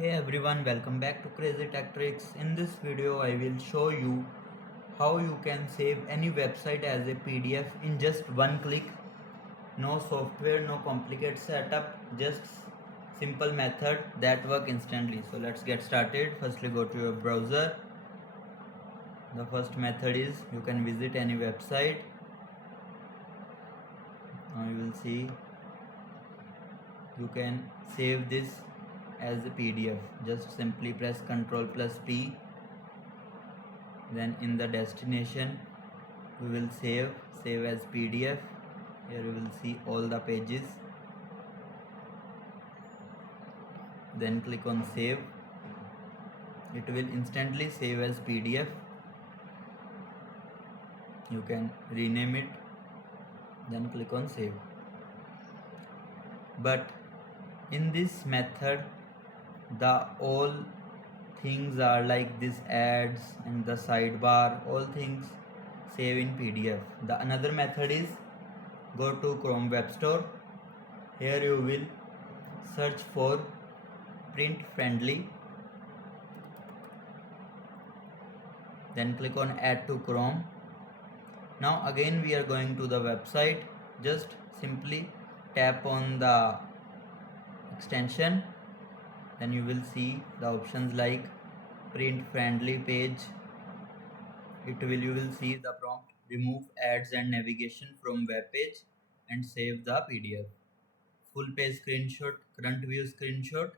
Hey everyone, welcome back to Crazy Tech Tricks. In this video, I will show you how you can save any website as a PDF in just one click. No software, no complicated setup, just simple method that work instantly. So let's get started. Firstly, go to your browser. The first method is you can visit any website. Now you will see you can save this as a PDF. Just simply press Ctrl plus P. Then in the destination we will save as PDF. Here you will see all the pages. Then click on save. It will instantly save as PDF. You can rename it, then click on save. But in this method the all things are like this ads and the sidebar, all things save in PDF. The another method is go to Chrome Web Store. Here you will search for print friendly, then click on add to Chrome. Now again we are going to the website. Just simply tap on the extension, then you will see the options like print friendly page. You will see the prompt remove ads and navigation from web page and save the PDF. Full page screenshot, current view screenshot.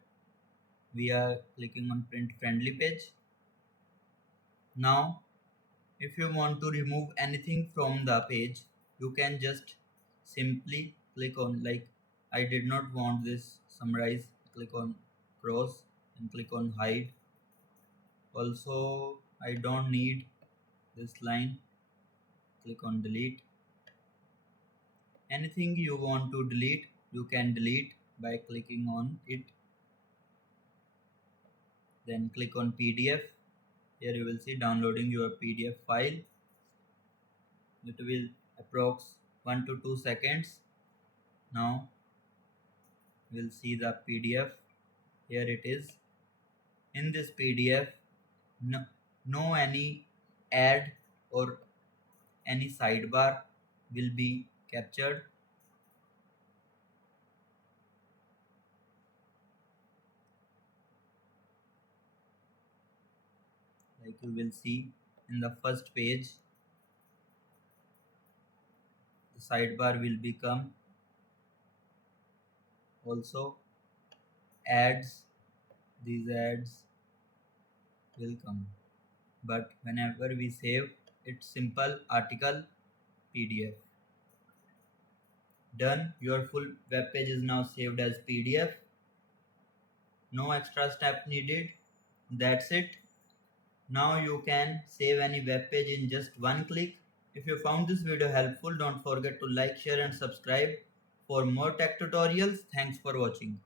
We are clicking on print friendly page. Now if you want to remove anything from the page, you can just simply click on, like I did not want this summarize, click on cross and click on hide. Also I don't need this line, click on delete. Anything you want to delete, you can delete by clicking on it. Then click on PDF. Here you will see downloading your PDF file. It will approx 1 to 2 seconds. Now we'll see the PDF. Here it is. In this PDF, no any ad or any sidebar will be captured. Like you will see in the first page, the sidebar will become. Also ads, these ads will come, but whenever we save, it's simple article PDF. Done. Your full web page is now saved as PDF. No extra step needed. That's it. Now you can save any web page in just one click. If you found this video helpful, don't forget to like, share and subscribe for more tech tutorials. Thanks for watching.